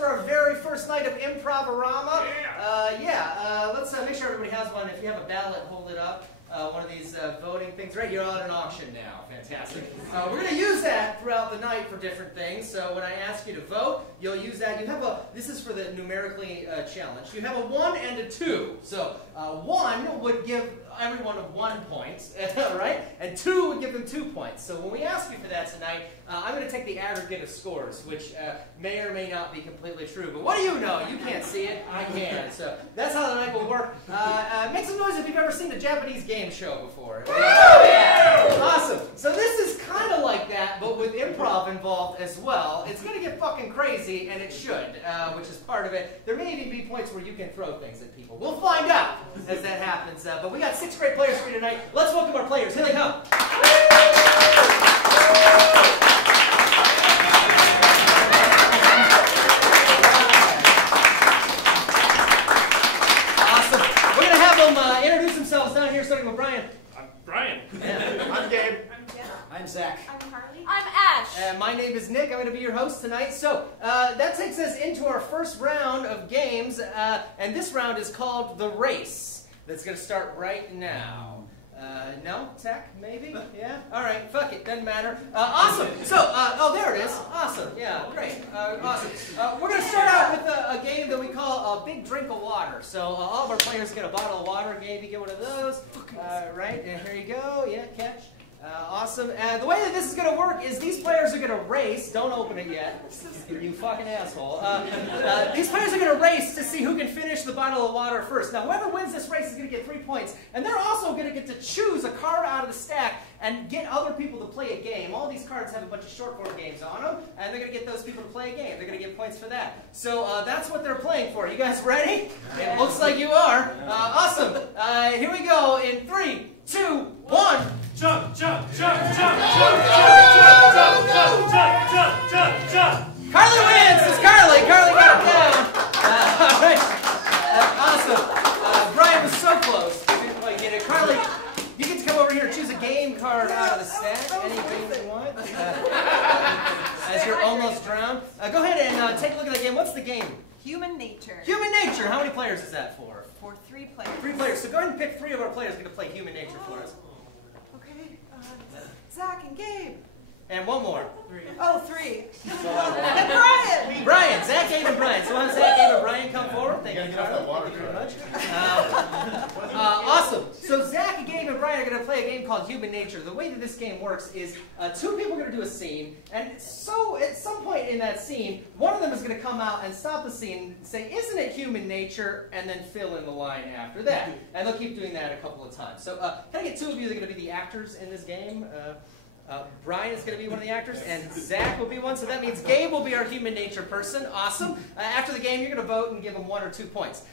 for our very first night of Improvarama. Let's make sure everybody has one. If you have a ballot, hold it up. One of these voting things. Right, you're on an auction now. Fantastic. We're going to use that throughout the night for different things. So when I ask you to vote, you'll use that. You have a. This is for the numerically challenge. You have a 1 and a 2. So 1 would give everyone 1 point, right? And 2 would give them 2 points. So when we ask you for that tonight, I'm going to take the aggregate of scores, which may or may not be completely true. But what do you know? You can't see it. I can. So that's how the night will work. Make some noise if you've ever seen a Japanese-game show before. Yeah. Awesome. So this is kind of like that, but with improv involved as well. It's going to get fucking crazy, and it should, which is part of it. There may even be points where you can throw things at people. We'll find out as that happens. But we got 6 great players for you tonight. Let's welcome our players. Here they come. Introduce themselves down here, starting with Brian. I'm Brian. Yeah. I'm Gabe. I'm Jenna. I'm Zach. I'm Harley. I'm Ash. My name is Nick. I'm going to be your host tonight. So that takes us into our first round of games, and this round is called The Race. That's going to start right now. No? Zach? Maybe? Yeah? All right. Fuck it. Doesn't matter. Awesome. So, oh, there it is. Awesome. Yeah, great. Awesome. We're going to start out with a game that we call a big drink of water. So, all of our players get a bottle of water. Gabe, you get one of those. Right? And here you go. Yeah, catch. Awesome. The way that this is going to work is these players are going to race. Don't open it yet, you fucking asshole. These players are going to race to see who can finish the bottle of water first. Now, whoever wins this race is going to get 3 points. And they're also going to get to choose a card out of the stack and get other people to play a game. All these cards have a bunch of short form games on them, and they're going to get those people to play a game. They're going to get points for that. So that's what they're playing for. You guys ready? It looks like you are. Awesome. Here we go in 3, 2, 1. Jump, jump, jump, jump, jump, jump, jump, jump, jump, jump, jump, jump, jump. Carly wins! It's Carly! Carly got it down! All right. Awesome. Brian was so close. He didn't quite get it. Carly, you get to come over here and choose a game card out of the stack. Any game you want. As you're almost drowned. Go ahead and take a look at the game. What's the game? Human nature. Human nature. How many players is that for? For 3 players. 3 players. So go ahead and pick 3 of our players going to play human nature for us. Okay. Zach and Gabe. And one more. 3. Oh, 3. And Brian. Brian. Zach, Gabe, and Brian. So we'll have Zach, Gabe, and Brian come forward. Thank you, Carly. Thank you very much. Awesome. So Zach, Gabe, and Brian are going to play a game called Human Nature. The way that this game works is 2 people are going to do a scene, and so at some point in that scene, one of them is going to come out and stop the scene and say, "Isn't it human nature?" and then fill in the line after that. And they'll keep doing that a couple of times. So can I get 2 of you that are going to be the actors in this game? Brian is going to be one of the actors, and Zach will be one. So that means Gabe will be our human nature person. Awesome. After the game, you're going to vote and give them 1 or 2 points.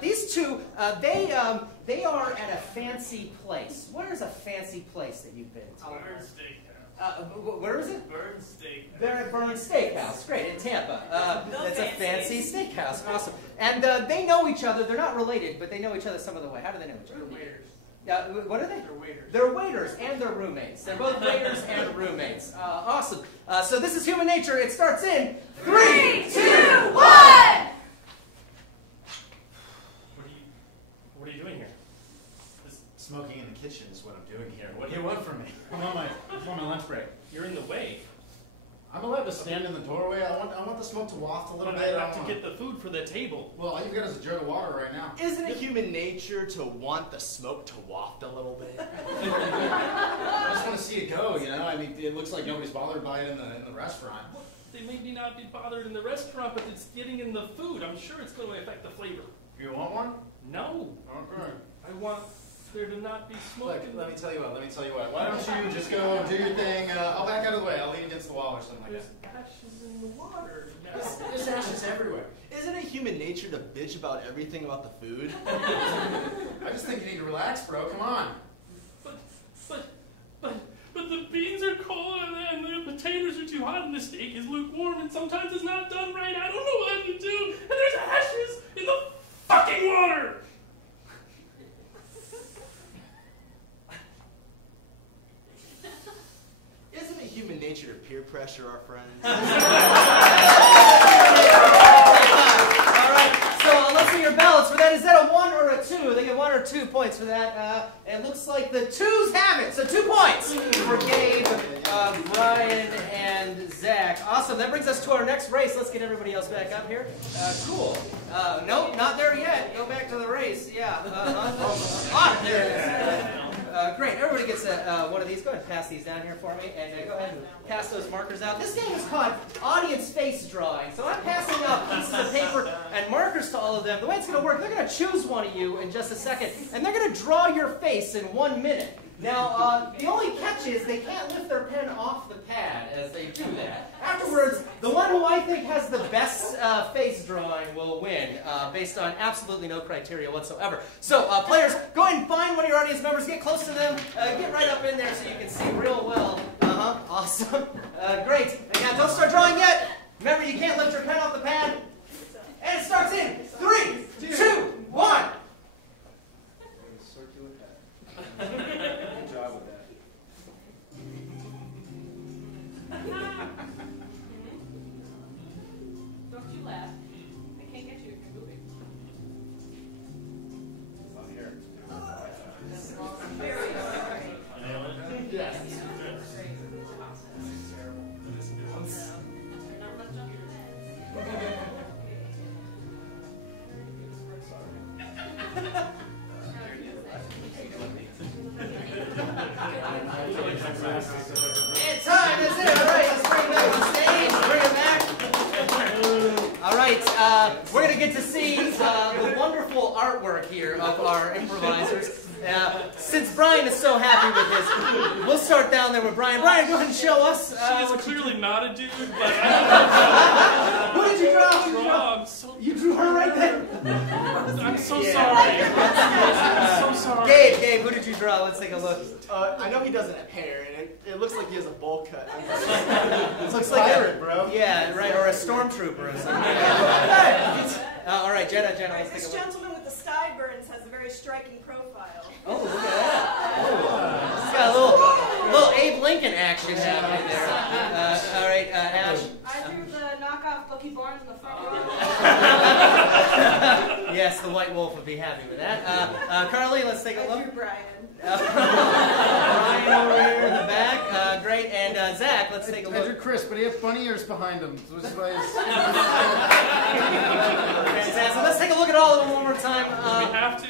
These 2, they are at a fancy place. Where is a fancy place that you've been to? Burn Steakhouse. Where is it? Burn Steakhouse. They're at Burn Steakhouse. Great, in Tampa. It's a fancy steakhouse. Awesome. And they know each other. They're not related, but they know each other some of the way. How do they know each other? They're waiters. What are they? They're waiters. They're waiters and they're roommates. They're both waiters and roommates. Awesome. So this is human nature. It starts in 3, 2, 1. What are you doing here? Smoking in the kitchen is what I'm doing here. What do you want from me? I'm on my lunch break. You're in the way. I'm allowed to stand in the doorway. I want the smoke to waft a little bit. I have to get the food for the table. Well, all you've got is a jug of water right now. Isn't it human nature to want the smoke to waft a little bit? I just want to see it go, you know? I mean, it looks like nobody's bothered by it in the restaurant. Well, they may not be bothered in the restaurant, but it's getting in the food. I'm sure it's going to affect the flavor. You want one? No. Okay. I want there to not be smoke. Look, let me tell you what. Why don't you just go do your thing? I'll back out of the way. I'll lean against the wall or something like that. There's ashes in the water. There's ashes everywhere. Isn't it human nature to bitch about everything about the food? I just think you need to relax, bro. Come on. But the beans are cold and the potatoes are too hot and the steak is lukewarm and sometimes it's not done right. I don't know what to do. And there's ashes in the fucking water. Isn't it human nature to peer pressure our friends? 1 or 2 points for that. It looks like the twos have it. So 2 points for Gabe, Brian, and Zach. Awesome. That brings us to our next race. Let's get everybody else back up here. Cool. Nope, not there yet. Go back to the race. Yeah. There it is. Great. Everybody gets one of these. Go ahead and pass these down here for me. And go ahead and pass those markers out. This game is called audience face drawing. So I'm passing out pieces of paper and markers to all of them. The way it's going to work, they're going to choose one of you in just a second. And they're going to draw your face in 1 minute. Now, the only catch is they can't lift their pen off the pad as they do that. Afterwards, the one who I think has the best face drawing will win, based on absolutely no criteria whatsoever. So, players, go ahead and find one of your audience members, get close to them, get right up in there so you can see real well. Awesome. Great. And now, don't start drawing yet. Remember, you can't lift your pen off the pad. And it starts in 3, 2, 1. Good job with that. Don't you laugh. I can't get you if you're moving. On here. Very good. Yes. And time is it. All right, let's bring it back on stage. Bring it back. All right, we're going to get to see the wonderful artwork here of our improvisers. Since Brian is so happy with his, we'll start down there with Brian. Brian, go ahead and show us. She's clearly not a dude, but I Who did you draw? Who did you draw? I'm so, You drew her right there. I'm so sorry. I'm so sorry. Gabe, who did you draw? Let's take a look. I know he doesn't have hair, and it looks like he has a bowl cut. It looks like pirate, bro. Yeah, right, or a stormtrooper or something. All right, Jenna, let's take This a look. gentleman with the sideburns has a very striking profile. Oh, look at that. He's got a little Abe Lincoln action happening there. All right, Ash. I drew the knockoff Lucky Barnes in the front row. Yes, the White Wolf would be happy with that. Carly, let's take a I look. drew Brian. Brian over here in the back. Great. And Zach, let's take a I drew look. Chris, but he had bunny ears behind him. So this is why So let's take a look at all of them one more time. We have to.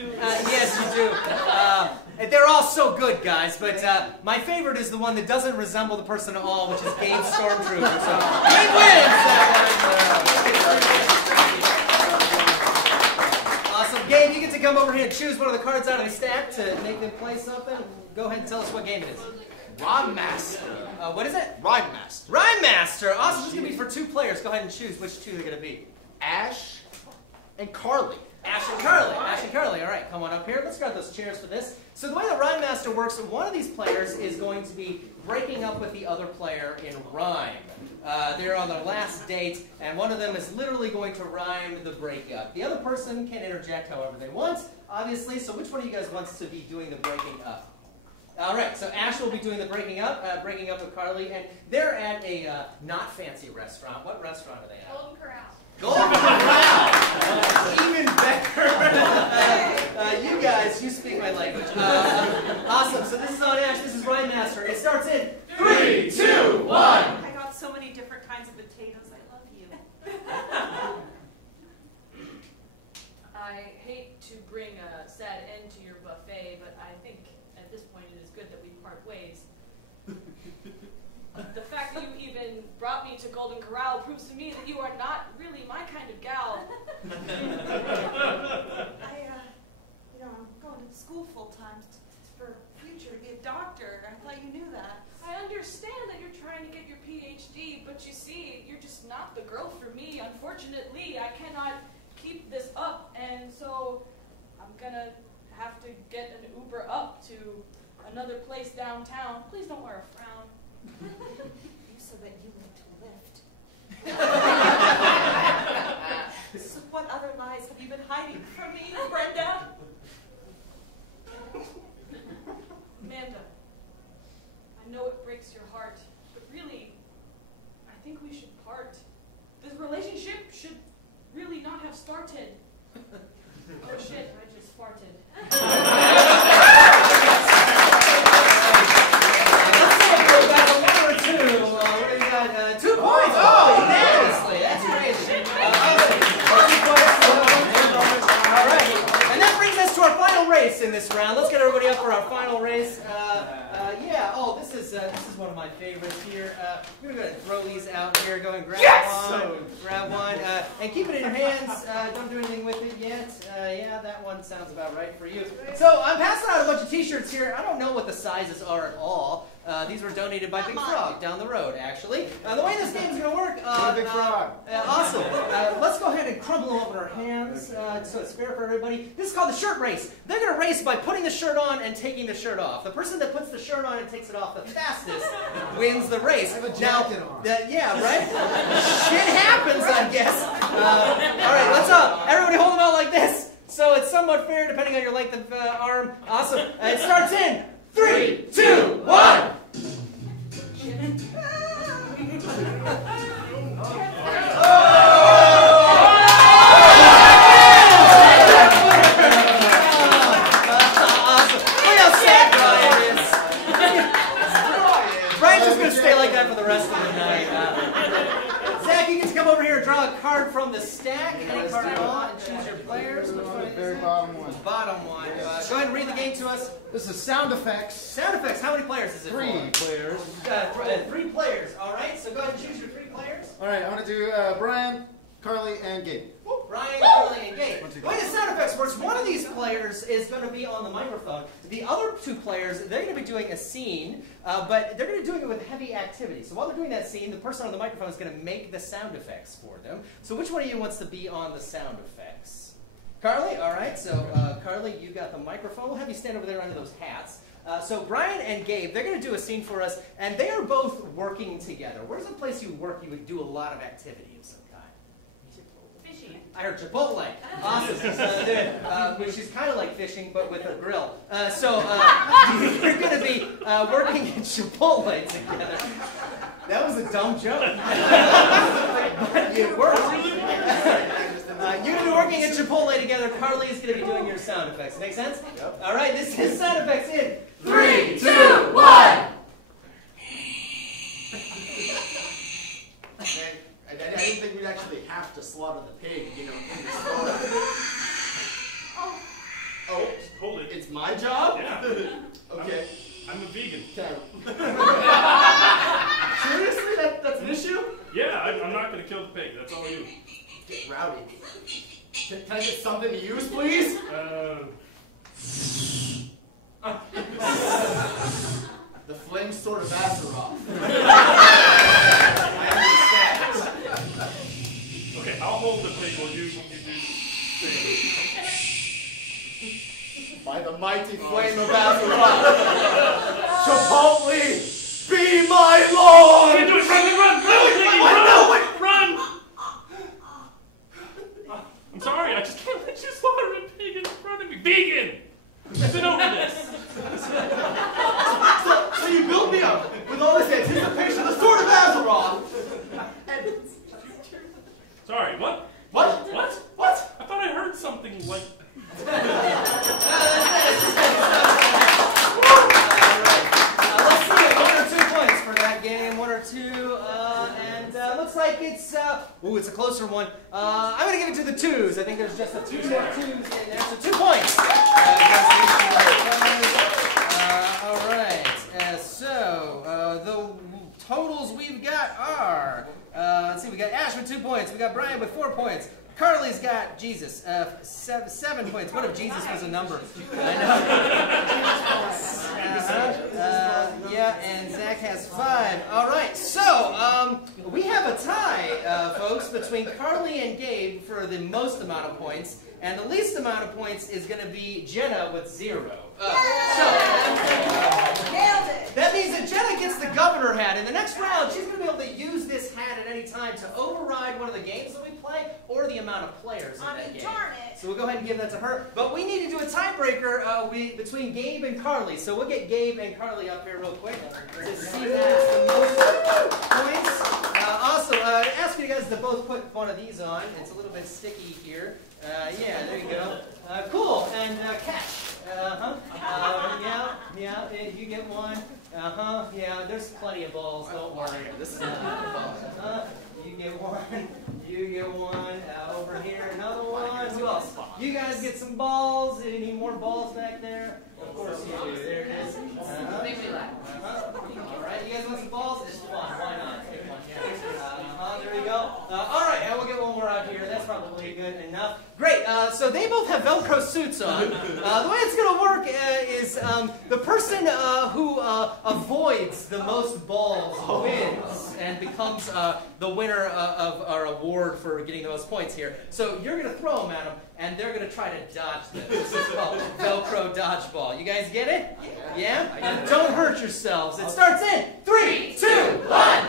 Yes, you do. They're all so good, guys, but my favorite is the one that doesn't resemble the person at all, which is Gabe Stormtrooper. So Gabe wins that one. Awesome. Gabe, you get to come over here and choose one of the cards out of the stack to make them play something. Go ahead and tell us what game it is. Rhyme Master. What is it? Rhyme Master. Rhyme Master. Awesome. This is going to be for 2 players. Go ahead and choose which 2 they're going to be. Ash and Carly. Ash and Carly. Ash and Carly. All right, come on up here. Let's grab those chairs for this. So the way the Rhyme Master works, one of these players is going to be breaking up with the other player in rhyme. They're on their last date, and one of them is literally going to rhyme the breakup. The other person can interject however they want, obviously. So which one of you guys wants to be doing the breaking up? All right, so Ash will be doing the breaking up with Carly, and they're at a not fancy restaurant. What restaurant are they at? Golden Corral. Golden Corral! Even better. You guys, you speak my language. Awesome, so this is on Ash, this is Rhyme Master. It starts in 3, 2, 1. I got so many different kinds of potatoes. I love you. I hate to bring a sad end to your buffet, but I think at this point it is good that we part ways. The fact that you even brought me to Golden Corral proves to me that you are not really my kind of gal. I'm going to school full time for future to be a doctor. I thought you knew that. I understand that you're trying to get your PhD, but you see, you're just not the girl for me. Unfortunately, I cannot keep this up, and so I'm gonna have to get an Uber up to another place downtown. Please don't wear a frown. You said that you like to lift. So what other lies have you been hiding from me, Brenda? Amanda, I know it breaks your heart, but really, I think we should part. This relationship should really not have started. Oh shit, I just farted. 2 points. Oh, unanimously. That's crazy. 2 points. All right. And that brings us to our final race in this round. Let's get everybody up for our final race. Yeah. Oh, this is one of my favorites here. We're going to throw these out here. Go and grab one. Grab one. And keep it in your hands. Don't do anything with it yet. Yeah, that one sounds about right for you. So I'm passing out a bunch of T-shirts here. I don't know what the sizes are at all. These were donated by Big Frog down the road, actually. The way this game is going to work... Big Frog. Awesome. Let's go ahead and crumble them up in our hands so it's fair for everybody. This is called the shirt race. They're going to race by putting the shirt on and taking the shirt off. The person that puts the shirt on and takes it off the fastest wins the race. I have a jacket on. Yeah, right? Shit happens, I guess. All right, let's everybody hold them out like this. So it's somewhat fair depending on your length of arm. Awesome. It starts in 3, 2, 1. Card from the stack. Any card you want, and choose your players. Which one? Very bottom one. Bottom one. Go ahead and read the game to us. This is sound effects. Sound effects. How many players is it? 3 players. 3 players. All right. So go ahead and choose your 3 players. All right. I'm gonna do Brian, Carly, and Gabe. Brian, Carly, and Gabe. The way the sound effects works, one of these players is going to be on the microphone. The other 2 players, they're going to be doing a scene, but they're going to be doing it with heavy activity. So while they're doing that scene, the person on the microphone is going to make the sound effects for them. So which one of you wants to be on the sound effects? Carly? All right. So Carly, you got the microphone. We'll have you stand over there under those hats. So Brian and Gabe, they're going to do a scene for us, and they are both working together. Where's the place you work you would do a lot of activity of some kind? I heard Chipotle. Awesome. Which is kind of like fishing, but with a grill. You're going to be working in Chipotle together. That was a dumb joke. But it worked. You're going to be working at Chipotle together. Carly is going to be doing your sound effects. Make sense? Yep. All right, this is sound effects in 3, 2, 1. I didn't think we'd actually have to slaughter the pig, in the store. Oh, hold it. It's my job? Yeah. Okay. I'm a vegan. Seriously? That's an issue? Yeah, I'm not going to kill the pig. That's all I do. Get rowdy. Can I get something to use, please? The flames sort of Azeroth. I understand. Okay, I'll hold the pig while you do the thing. By the mighty flame of Azeroth, Chipotle, be my lord! You do it! Run! I'm sorry, I just can't let you slaughter a pig in front of me. Vegan! I've been over this. So you build me up with all this anticipation, the sword of Azeroth. Sorry, what? What? What? I thought I heard something like... Let's see it. 1 or 2 points for that game. 1 or 2. And looks like it's... it's a closer one. I'm going to give it to the 2s. I think there's just a 2 more 2s in there. So 2 points. All right. The totals we've got are... let's see. We got Ash with 2 points. We got Brian with 4 points. Carly's got, Jesus, 7 points. What if Jesus was a number? I know. Yeah, and Zach has 5. All right, so we have a tie, folks, between Carly and Gabe for the most amount of points, and the least amount of points is going to be Jenna with 0. Nailed it. That means that Jenna gets the governor hat. In the next round, she's going to be able to use this hat at any time to override one of the games that we play or the amount of players in that game. Darn it. So we'll go ahead and give that to her. But we need to do a tiebreaker between Gabe and Carly. So we'll get Gabe and Carly up here real quick to see who has the most points. Also, ask you guys to both put one of these on. It's a little bit sticky here. Yeah, there you go. Cool. And Cash. Yeah, you get one. Yeah, there's plenty of balls, don't worry. This is You get one. You get one. Over here, another one. Who else? You guys get some balls. Any more balls back there? Of course you do. There it is. All right, you guys want some balls? It's fun. Why not? Take one. There you go. All right, and we'll get one more out here. That's probably good enough. Great. So they both have Velcro suits on. The way it's going to work is the person who avoids the most balls wins and becomes the winner of our award for getting the most points here. So you're going to throw them at them, and they're going to try to dodge them. This is called Velcro dodgeball. You guys get it? Yeah? Don't hurt yourselves. It starts in 3, 2, 1.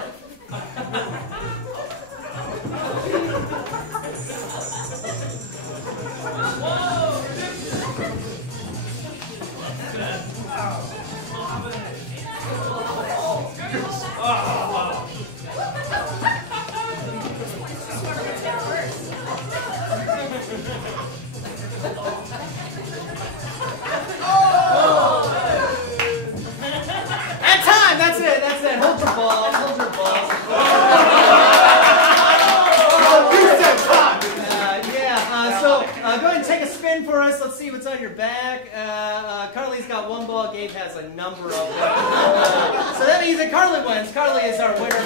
And time! That's it. Hold your balls. Go ahead and take a spin for us. Let's see what's on your back. Carly's got one ball. Gabe has a number of them. So that means that Carly wins. Carly is our winner.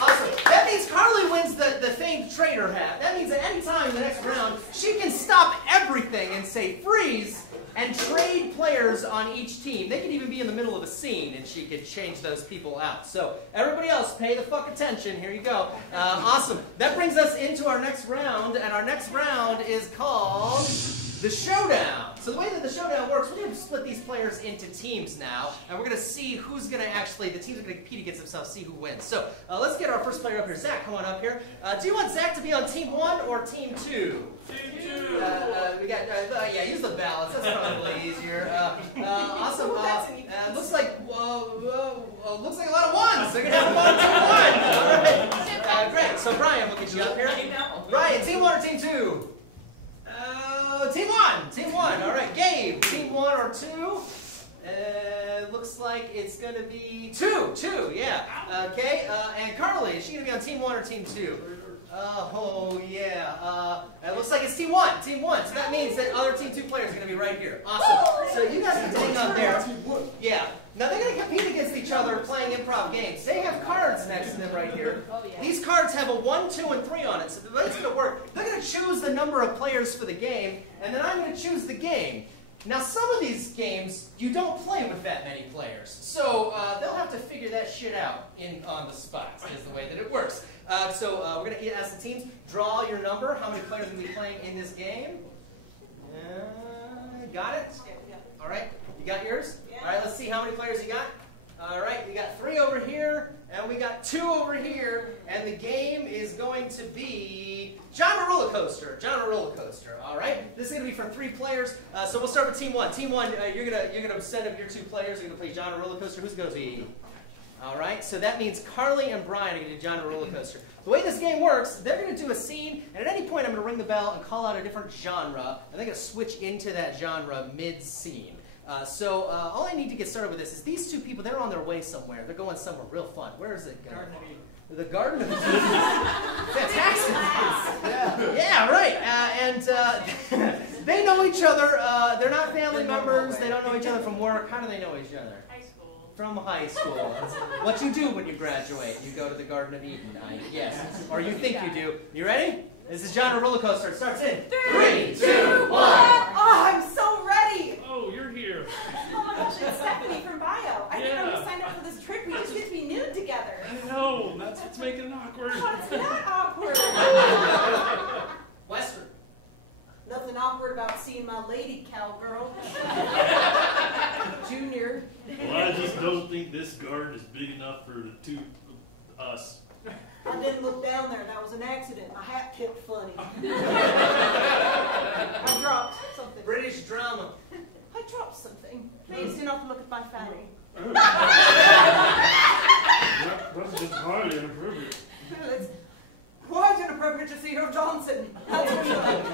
Awesome. That means Carly wins the famed trader hat. That means that any time in the next round, she can stop everything and say freeze and trade players on each team. They could even be in the middle of a scene, and she could change those people out. So everybody else, pay the fuck attention. Here you go. Awesome. That brings us into our next round, and our next round is called the Showdown. So the way that the Showdown works, we're going to split these players into teams now, and we're going to see who's going to actually, the teams are going to compete against themselves, see who wins. So let's get our first player up here. Zach, come on up here. Do you want Zach to be on team 1 or team 2? Team 2. We got, yeah, use the balance. That's probably easier. Awesome. Looks like a lot of ones. They're gonna have fun. Team 1. All right. Great. So Brian, we'll get you up here. Brian, team 1 or team 2? Team 1. Team 1. All right. Gabe, team 1 or 2? Looks like it's gonna be 2. 2. Yeah. Okay. And Carly, is she gonna be on team 1 or team 2? Oh, yeah. It looks like it's team 1. Team 1. So that means that other team 2 players are going to be right here. Awesome. So you guys can hang up there. Yeah. Now they're going to compete against each other playing improv games. They have cards next to them right here. These cards have a 1, 2, and 3 on it. So the way it's going to work, they're going to choose the number of players for the game, and then I'm going to choose the game. Now, some of these games, you don't play with that many players. So they'll have to figure that shit out on the spot, is the way that it works. So we're going to ask the teams, draw your number. How many players will be playing in this game? Got it? All right. You got yours? All right, let's see how many players you got. All right, we got 3 over here, and we got 2 over here, and the game is going to be Genre Roller Coaster. Genre Roller Coaster. All right, this is going to be for 3 players. So we'll start with Team 1. Team 1, you're gonna send up your 2 players. You're gonna play Genre Roller Coaster. Who's going to be? All right, so that means Carly and Brian are going to do Genre Roller Coaster. The way this game works, they're going to do a scene, and at any point I'm going to ring the bell and call out a different genre, and they're going to switch into that genre mid-scene. So all I need to get started with this is these 2 people, they're on their way somewhere. They're going somewhere real fun. Where is it going? Garden of Eden. The Garden of Eden. Fantastic. Yeah, right. And they know each other. They're not family members. They don't know each other from work. How do they know each other? High school. From high school. What you do when you graduate. You go to the Garden of Eden, I guess. Or you think you do. You ready? This is Genre Roller Coaster. It starts in 3, 2, 1. Oh, I'm so ready. Oh, you're here. Oh my gosh, it's Stephanie from Bio. I think I'm going to sign up for this trip. We just get to be nude together. I know. That's what's making it awkward. Oh, it's not awkward. Western. Nothing awkward about seeing my lady cowgirl. Junior. Well, I just don't think this garden is big enough for the 2 of us. I didn't look down there. That was an accident. My hat tipped funny. I dropped something. British drama. I dropped something. Please do not look at my fanny. That's just hardly inappropriate. It's quite inappropriate to see her Johnson. That's what you like.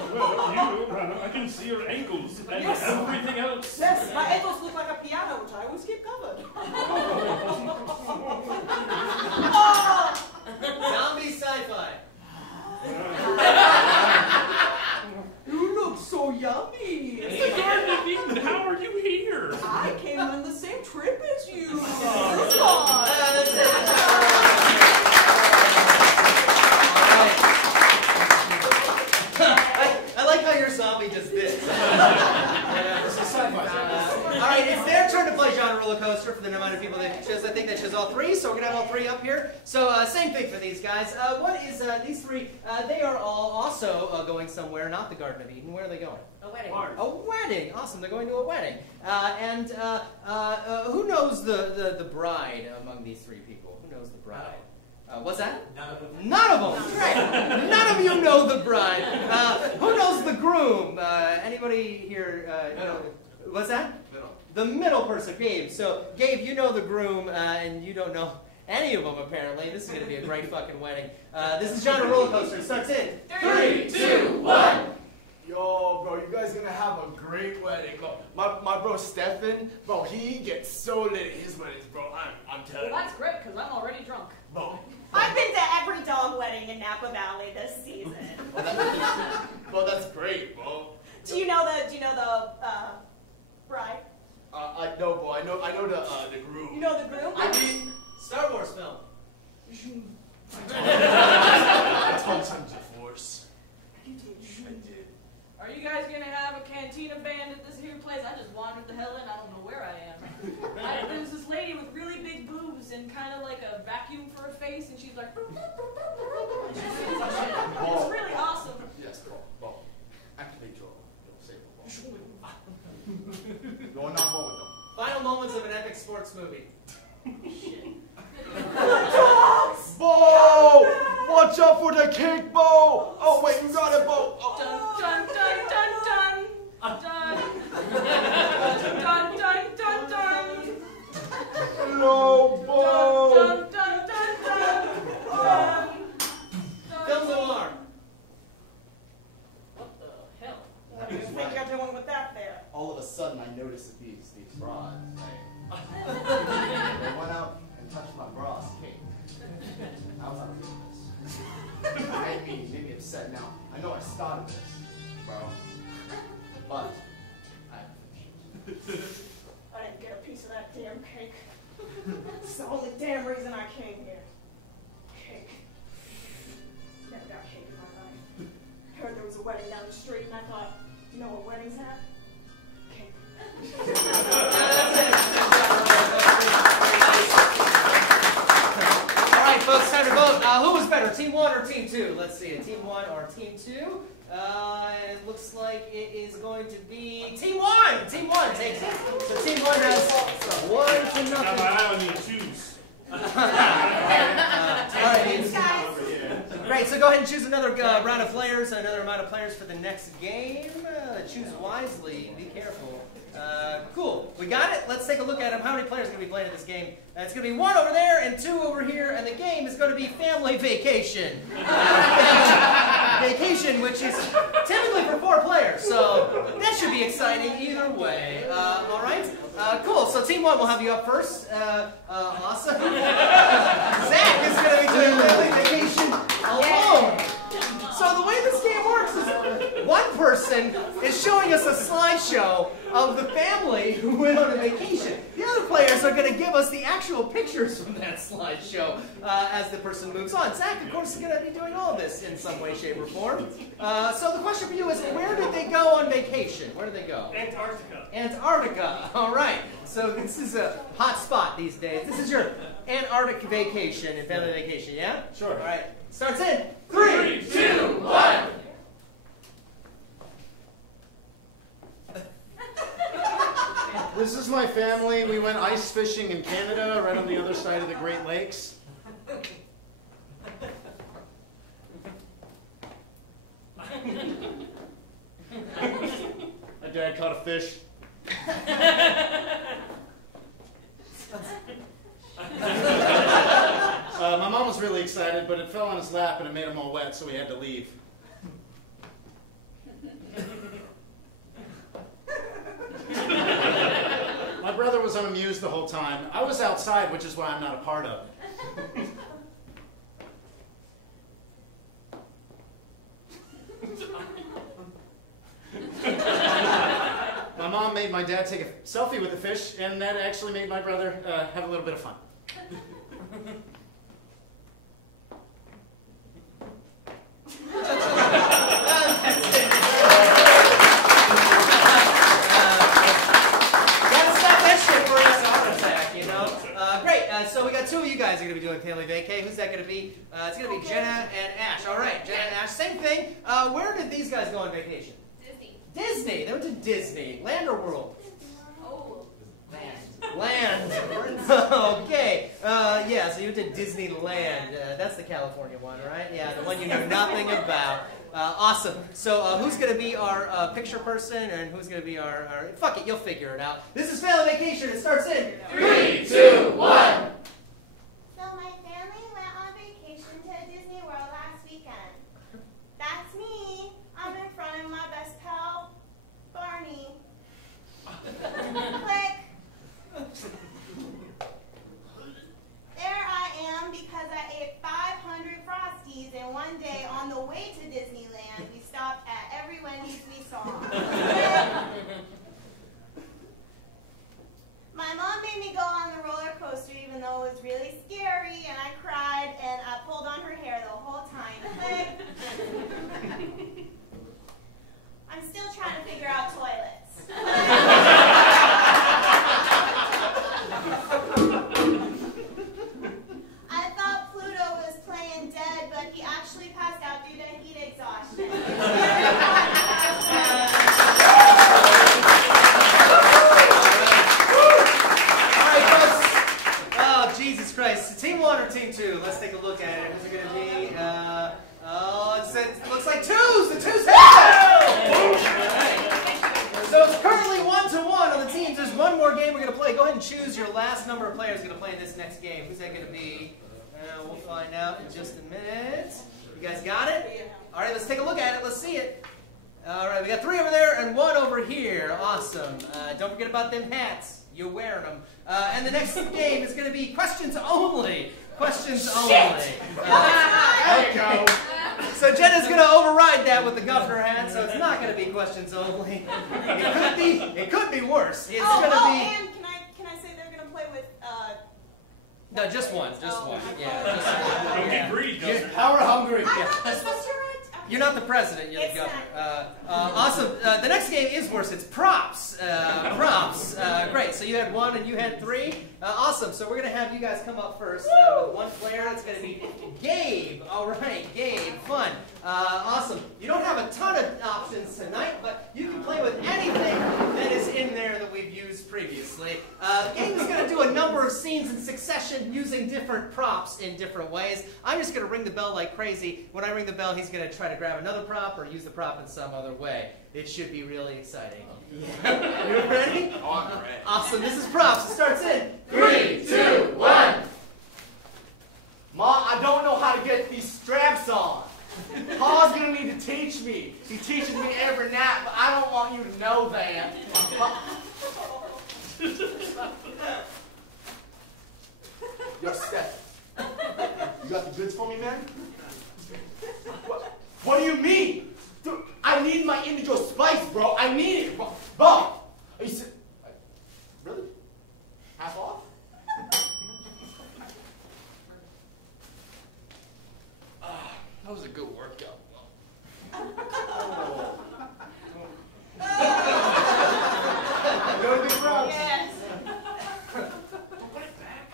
as all three, so we're going to have all three up here. So same thing for these guys. What is these three? They are all also going somewhere, not the Garden of Eden. Where are they going? A wedding. A wedding. Awesome. They're going to a wedding. And who knows the bride among these three people? Who knows the bride? What's that? None of them. None of them. Right. None of you know the bride. Who knows the groom? Anybody here? Know? What's that? Middle. The middle person, Gabe. So, Gabe, you know the groom, and you don't know any of them, apparently. This is going to be a great fucking wedding. This is John, a roller coaster. It starts in 3, 2, 1. Yo, bro, you guys gonna have a great wedding, bro. My bro Stefan, bro, he gets so lit at his weddings, bro. I'm telling you. Well, that's great, because I'm already drunk. Bro. I've been to every dog wedding in Napa Valley this season. Bro, that's great, bro. Do you know the bride? I know, bro. I know the groom. You know the groom? I mean, Star Wars film. I told him to force. I did. Are you guys going to have a cantina band at this here place? I just wandered the hell in. I don't know where I am. There's this lady with really big boobs and kind of like a vacuum for a face, and she's like... It's really awesome. Yes, bro. Activate your saber. Go on, not go with them. Final moments of an epic sports movie. Bo! Watch out for the cake, Bo! Oh, wait, you got it, Bo! Oh. Dun, dun, dun, dun, dun. Dun, dun, dun, dun. No, Bo! Dun, dun, dun, dun, dun. Film noir. What the hell? What do you think you're doing with that there? All of a sudden, I noticed that these rods, they went out and touched my bra's cake. I was out of business. It made me upset. Now, I know I started this, bro, but I haven't finished. I didn't get a piece of that damn cake. It's the only damn reason I came here. Cake. Never got cake in my life. Heard there was a wedding down the street, and I thought, you know what weddings have? Cake. All right, folks, time to vote. Who was better, Team 1 or Team 2? Let's see, Team 1 or Team 2? It looks like it is going to be Team 1. Team 1 takes it. So Team 1 has 1 to Now nothing. I only choose. All right, great. So go ahead and choose another round of players, another amount of players for the next game. Choose wisely. Be careful. Cool. We got it. Let's take a look at them. How many players are going to be playing in this game? It's going to be 1 over there and 2 over here, and the game is going to be Family Vacation. Vacation, which is typically for 4 players, so that should be exciting either way. All right. Cool. So Team 1 will have you up first. Awesome. Zach is going to be doing Family Vacation alone. So the way this game works is one person is showing us a slideshow of the family who went on a vacation. The other players are going to give us the actual pictures from that slideshow as the person moves on. Zach, of course, is going to be doing all this in some way, shape, or form. So the question for you is, where did they go on vacation? Where did they go? Antarctica. Antarctica. All right. So this is a hot spot these days. This is your Antarctic vacation and family vacation, yeah? Sure. All right. Starts in 3, 2, 1. This is my family. We went ice fishing in Canada, right on the other side of the Great Lakes. My dad caught a fish. My mom was really excited, but it fell on his lap and it made him all wet, so we had to leave. My brother was unamused the whole time. I was outside, which is why I'm not a part of it. My mom made my dad take a selfie with the fish, and that actually made my brother have a little bit of fun. Gotta stop that shit for us heart attack, you know? Great. So we got two of you guys are going to be doing family vacay. Who's that going to be? It's going to be Jenna and Ash. All right, Jenna and Ash. Same thing. Where did these guys go on vacation? Disney. Disney. They went to Disney. Land or world? Oh, Land. Okay. Yeah, so you went to Disneyland. That's the California one, right? Yeah, the one you know nothing about. Awesome. So who's going to be our picture person and who's going to be our... Fuck it, you'll figure it out. This is Family Vacation. It starts in 3, 2, 1. So my family went on vacation to Disney World last weekend. That's me. I'm in front of my best pal, Barney. Click. There I am because I ate 500 Frosties in one day on the way to Disneyland. We stopped at every Wendy's we saw. My mom made me go on the roller coaster even though it was really scary, and I cried and I pulled on her hair the whole time. Click. I'm still trying to figure out toilets. I thought Pluto was playing dead, but he actually passed out due to heat exhaustion. Jesus Christ. Team 1 or Team 2? Let's take a look at it. Who's it going to be? It looks like twos. The twos have it. So it's currently 1-1 on the teams. There's one more game we're going to play. Go ahead and choose your last number of players going to play in this next game. Who's that going to be? We'll find out in just a minute. You guys got it? All right, let's take a look at it. Let's see it. All right, we got 3 over there and 1 over here. Awesome. Don't forget about them hats. You're wearing them. And the next game is going to be questions only. Questions only. There you go. So Jenna's going to override that with the governor hat, so it's not going to be questions only. It could be worse. It's going to be. And can I say they're going to play with? No, just one. Just one. Yeah. Don't get greedy, You're Governor. power hungry. I thought this was your right. You're not the president, you're the governor. Awesome. The next game is worse. It's props. Props. Great. So you had 1 and you had 3. Awesome. So we're going to have you guys come up first with one player. It's going to be Gabe. All right, Gabe. Fun. Awesome. You don't have a ton of options tonight, but you can play with anything that is in there that we've used previously. Gabe is going to do a number of scenes in succession using different props in different ways. I'm just going to ring the bell like crazy. When I ring the bell, he's going to try to grab another prop or use the prop in some other way. It should be really exciting. Yeah. You ready? Oh, I'm ready. Awesome. This is props. It starts in 3, 2, 1. Ma, I don't know how to get these straps on. Pa's gonna need to teach me. He teaches me every night, but I don't want you to know that. Yo, Steph. You got the goods for me, man? What do you mean? Dude, I need my indigo spice, bro. I need it. Bro, are you really? Half off? That was a good workout. Go to the crowd. Yes. Put it back.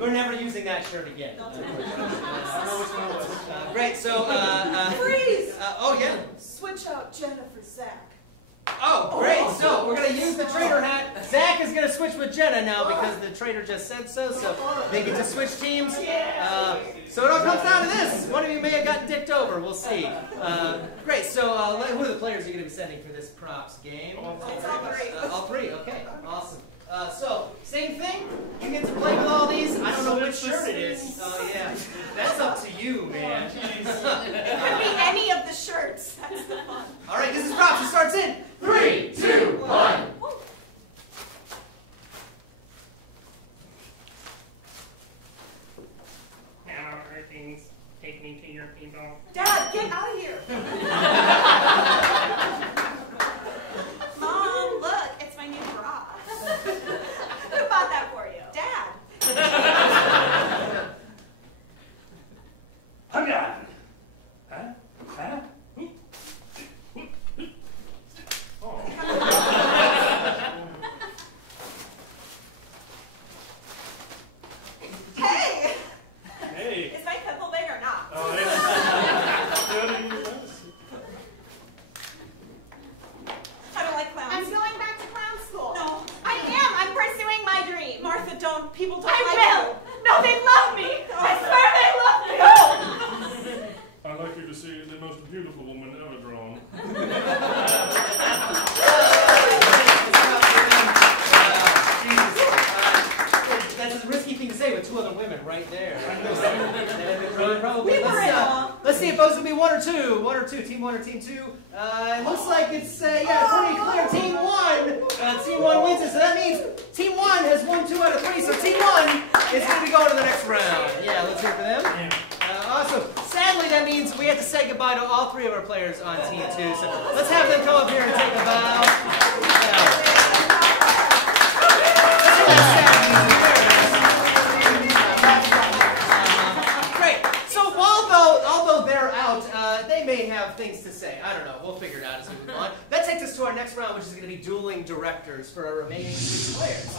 We're never using that shirt again. Great, so, Freeze! oh yeah. Switch out Jenna for Zach. Oh, great, so we're going to use the trader hat. Zach is going to switch with Jenna now because the trader just said so, so they get to switch teams. So it all comes down to this. One of you may have gotten dicked over, we'll see. Great, so who are the players you're going to be sending for this props game? It's all 3. All 3, okay, awesome. So, same thing. You get to play with all these. I don't know which shirt it is. Oh, yeah. That's up to you, man. It could be any of the shirts. That's the fun. All right, this is props. It starts in 3, 2, 1. take me to your people? Dad, get out of here! Mom, look, it's my new bra. Who bought that for you? Dad. Hunger! Huh? Huh? Oh. Hey! Hey. Is my pimple big or not? Oh, yeah. I don't like clowns. I'm going back to clown school. No. I am. I'm pursuing my dream. Martha, don't. People don't I like will. you. No, they love me. I swear they love me. I'd like you to see the most beautiful woman ever drawn. That's a risky thing to say with two other women right there. Let's see if those will be one or two, team one or team two. It looks like it's pretty clear. Team one wins it, so that means team one has won 2 out of 3. So team one is going to be going to the next round. Yeah, let's hear it for them. Awesome. Sadly, that means we have to say goodbye to all 3 of our players on team 2. So let's have them come up here and take a bow. Although they're out, they may have things to say. I don't know. We'll figure it out as we move on. That takes us to our next round, which is going to be dueling directors for our remaining 3 players.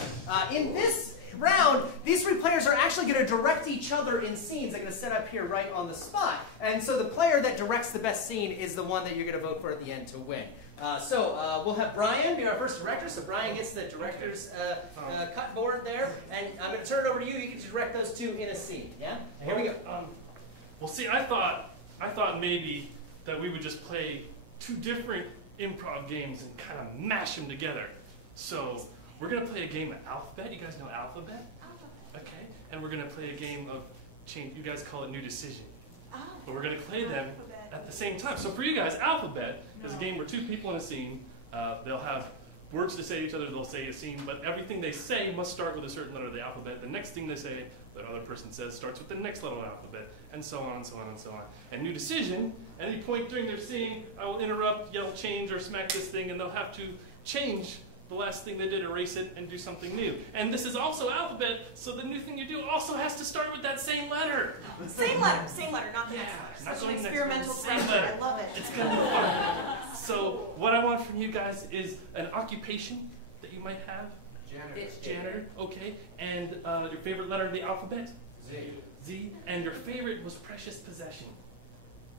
In this round, these 3 players are actually going to direct each other in scenes. They're going to set up here right on the spot. And so the player that directs the best scene is the one that you're going to vote for at the end to win. We'll have Brian be our first director. So Brian gets the director's cut board there. And I'm going to turn it over to you. You get to direct those 2 in a scene. Yeah? Here we go. Well, see, I thought maybe that we would just play 2 different improv games and kind of mash them together. So we're going to play a game of alphabet. You guys know alphabet? Okay. And we're going to play a game of change. You guys call it New Decision. But we're going to play them at the same time. So for you guys, alphabet is a game where 2 people in a scene, they'll have words to say to each other, they'll say a scene, but everything they say must start with a certain letter of the alphabet. The next thing they say, that other person says, starts with the next letter of the alphabet, and so on and so on and so on. And New Decision, at any point during their scene, I will interrupt, yell change, or smack this thing, and they'll have to change the last thing they did, erase it, and do something new. And this is also alphabet, so the new thing you do also has to start with that same letter. Same letter, not the next letter. Not Such an going next, experimental same structure. letter. I love it. It's going to be fun. So what I want from you guys is an occupation that you might have. Janitor, okay. And your favorite letter of the alphabet? Z. And your favorite was precious possession?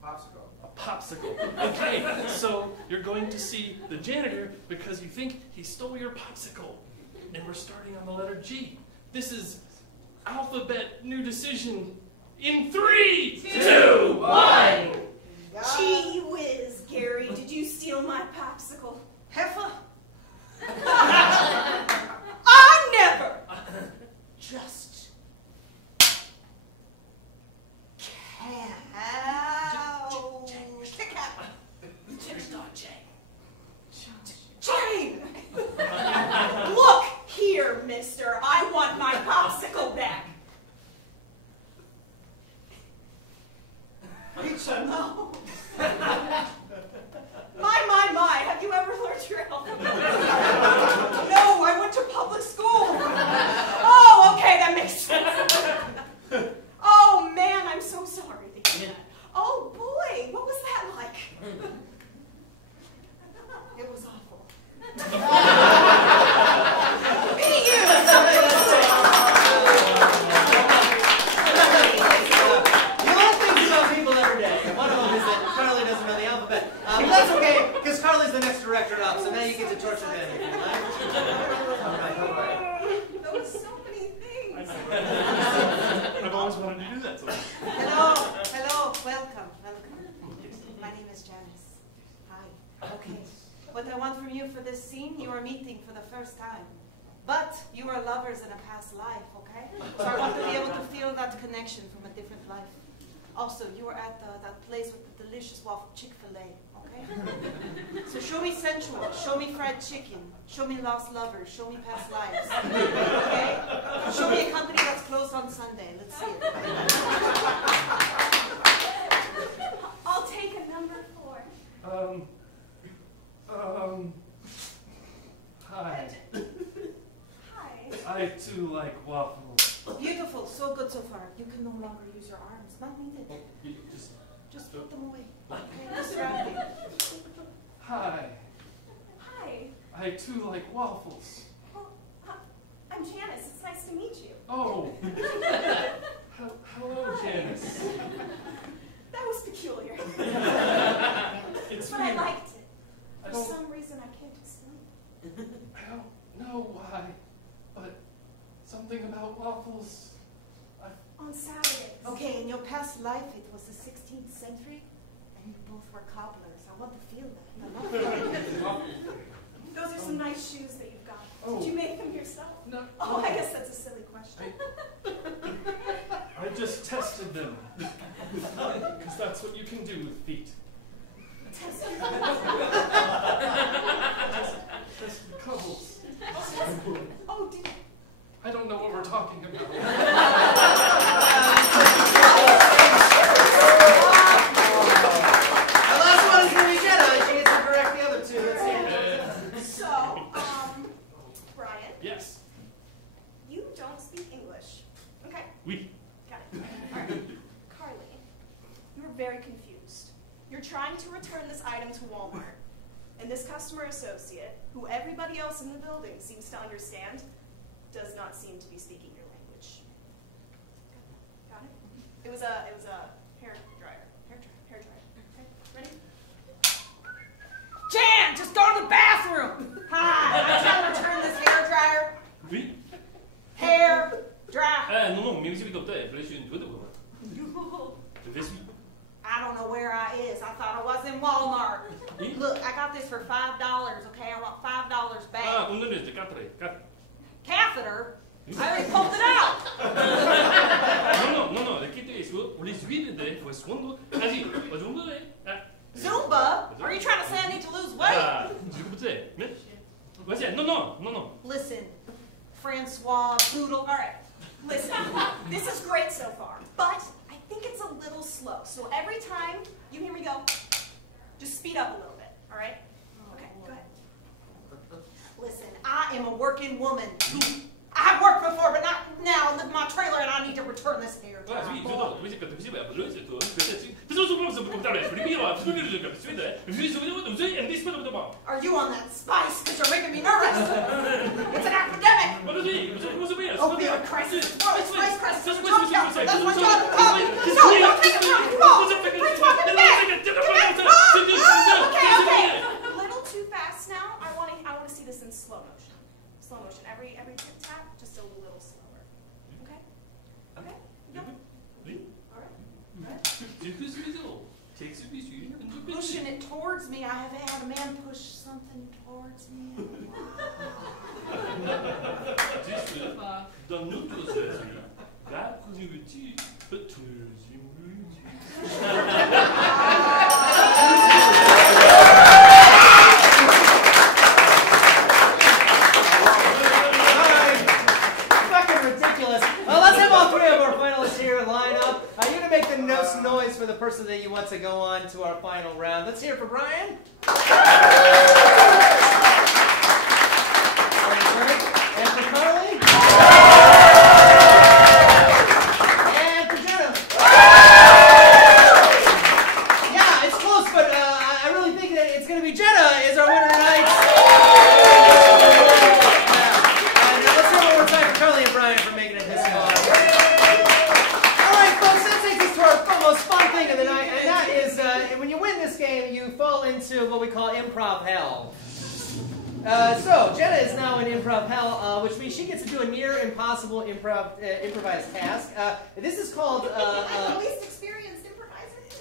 Popsicle. A popsicle. Okay, so you're going to see the janitor because you think he stole your popsicle. And we're starting on the letter G. This is alphabet New Decision in 3, 2, 1. Gee whiz, Gary, did you steal my popsicle? Heifer? I never! Just Jane! Look here, mister. I want my popsicle back. Rachel, no. My. Have you ever learned your alphabet? No, I went to public school. Oh, okay, that makes sense. Oh, man, I'm so sorry to hear that. Oh, boy, what was that like? It was awful. Me, you! You learn things about people every day. And one of them is that Carly doesn't know the alphabet. But that's okay, because Carly's the next director up, so now you get to torture them if you like. All right. Those so many things. I've always wanted to do that. So. Hello, welcome. My name is Janice. Hi. Okay. What I want from you for this scene, you are meeting for the first time. But you are lovers in a past life, okay? So I want to be able to feel that connection from a different life. Also, you were at that place with the delicious waffle Chick-fil-A, okay? So show me sensual, show me fried chicken, show me lost lovers, show me past lives, okay? Show me a company that's closed on Sunday. Let's see it. so good so far. You can no longer use your arms. Not needed. You Just put them away. Okay, distracting. Hi. Hi. I too like waffles. Oh, I'm Janice. It's nice to meet you. Oh. Hello, Janice. That was peculiar. It's But weird. I liked it. I For don't- some reason I can't explain. I don't know why, but something about waffles. On Saturdays. Okay, in your past life, it was the 16th century, and you both were cobblers. I want to feel that. I love that. Those are some nice shoes that you've got. Oh. Did you make them yourself? No. Oh, I guess that's a silly question. I just tested them. Because that's what you can do with feet. Test the cobbles. Oh, dear. I don't know what we're talking about. Our last one is going to be Jenna. She gets to correct the other two. Let's see. So, Brian, Yes. you don't speak English. Okay, We. got it. All right. Carly, you were very confused. You're trying to return this item to Walmart, and this customer associate, who everybody else in the building seems to understand, does not seem to be speaking your language. Got it? It was a hair dryer. Hair dryer. Okay, ready? Jan, just go to the bathroom. Hi, I'm trying to return this hair dryer. Oui. Hair dryer. Non, mais aussi, comme toi, je suis une photo. I don't know where I is. I thought I was in Walmart. Look, I got this for $5. Okay, I want $5 back. Ah, un minute, 4. Catheter? I already pulled it out. Non, le kit est sur les huiles de foisson. Vas-y, Zumba? Are you trying to say I need to lose weight? Ah, je comprends. Mais, vas-y, non. Listen, Francois Poodle. All right, listen. This is great so far, but I think it's a little slow. So every time you hear me go, just speed up a little bit. All right? Okay, go ahead. Listen, I am a working woman. I've worked before, but not now. I live in my trailer, and I need to return this hair. Are you on that spice? Because you're making me nervous. It's an epidemic. Oh, be a crisis. Oh, it's spice crisis. It's a drug counselor. That's my job. No, don't take it from me. Come on. We're talking to me. Okay. A little too fast now. I want to see this in slow motion. Slow motion. Every tick tap, just a little slower. Okay? Okay? Yep. All right. Pushing it towards me. I haven't had a man push something towards me in a while. Dans notre série, la communauté peut Fucking ridiculous. Let's have all three of our finalists here line up. You're going to make the most noise for the person that you want to go on to our final round. Let's hear it for Brian. And for Carly. And for Jenna. Yeah, it's close, but I really think that it's going to be Jenna is our winner tonight. Let's hear it one more time for Carly and Brian for making it this far. All right, folks, that takes us to our most fun thing of the night, and that is when you win this game, you fall into what we call improv hell. So, Jenna is now in improv hell, which means she gets to do a near impossible improvised task. This is called... I'm the least experienced improviser.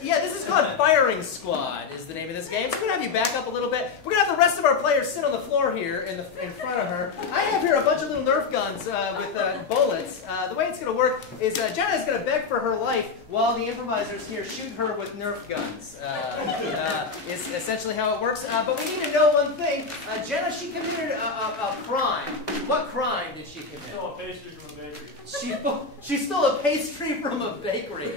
Yeah, this is called Firing Squad is the name of this game. So we're going to have you back up a little bit. We're going to have the rest of our players sit on the floor here in front of her. I have here a bunch of little Nerf guns with bullets. The way it's going to work is Jenna is going to beg for her life while the improvisers here shoot her with Nerf guns. Is essentially how it works. But we need to know one thing. Jenna, she committed a crime. What crime did she commit? Stole a pastry from a bakery. She stole a pastry from a bakery.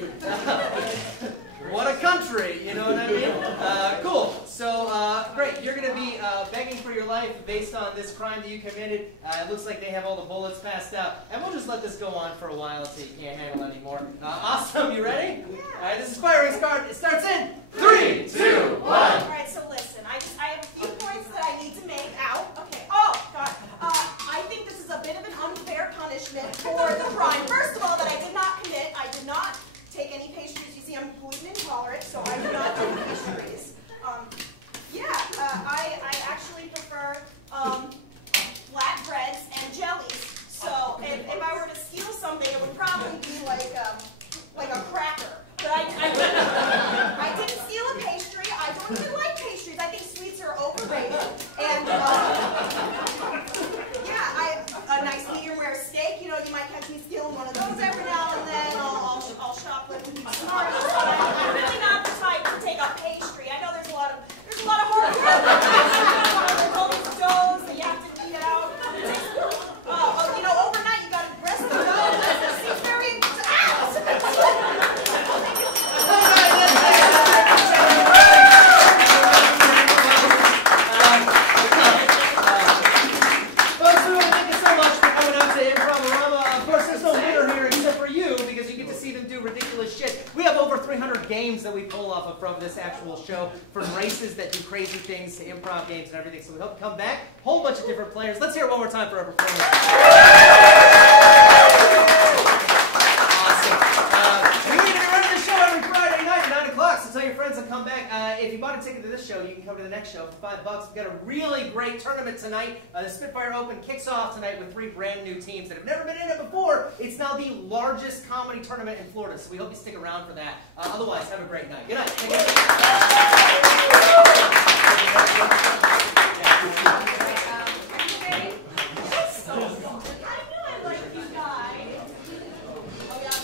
What a country, you know what I mean? Cool. So, great. You're going to be begging for your life based on this crime that you committed. It looks like they have all the bullets passed out. And we'll just let this go on for a while until you can't handle it anymore. Awesome. You ready? Yeah. All right, this is firing card. It starts in 3, 2, 1. All right, so listen. I have a few points that I need to make out. Okay. Oh, God. I think this is a bit of an unfair punishment for the crime. First of all, that I did not commit. I did not take any pastries. You see, I'm gluten intolerant, so I do not take pastries. I actually prefer flatbreads and jellies. So if I were to steal something, it would probably be like a cracker. But I didn't steal a pastry. I don't even like pastries. I think sweets are overrated. And a nice medium rare steak. You know, you might catch me stealing one of those every now and then. I'll shoplift and be smart. I'm really not the type to take a pastry. I know there's a lot of hard work. There's all these doughs that you have to eat out. You know, overnight you got to press the dough. It seems very Folks, we want to thank you so much for coming out to Improvarama. Of course, there's no winner here except for you because you get to see them do ridiculous shit. We have over 300 games that we pull off of from this actual show, from races that do crazy things to improv games and everything. So we hope to come back. Whole bunch of different players. Let's hear it one more time for our performance. Awesome. We're going to be running the show every Friday night at 9 o'clock, so tell your friends to come back. If you bought a ticket to this show, you can come to the next show for $5. We've got a really great tournament tonight. The Spitfire Open kicks off tonight with 3 brand new teams that have never been in it before. It's now the largest comedy tournament in Florida, so we hope you stick around for that. Otherwise, have a great night. Good night. Thank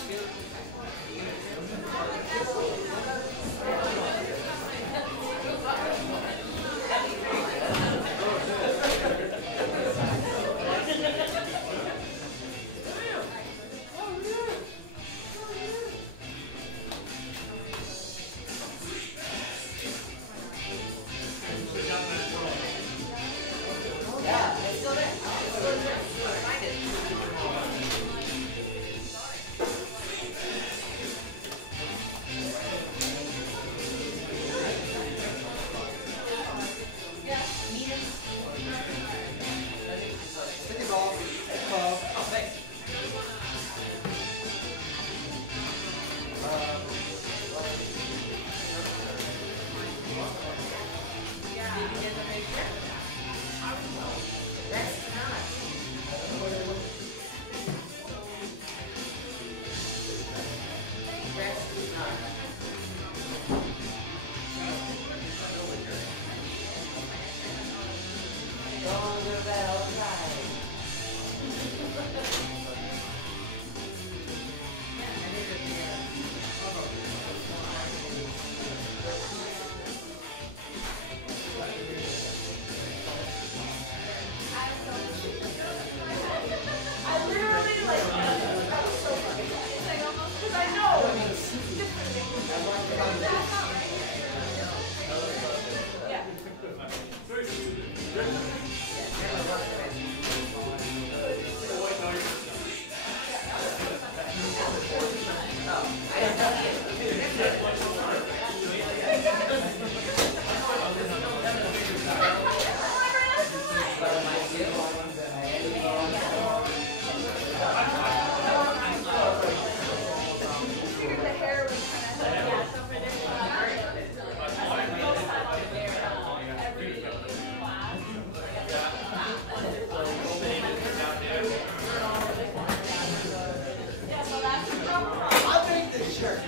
you. I'll take this shirt.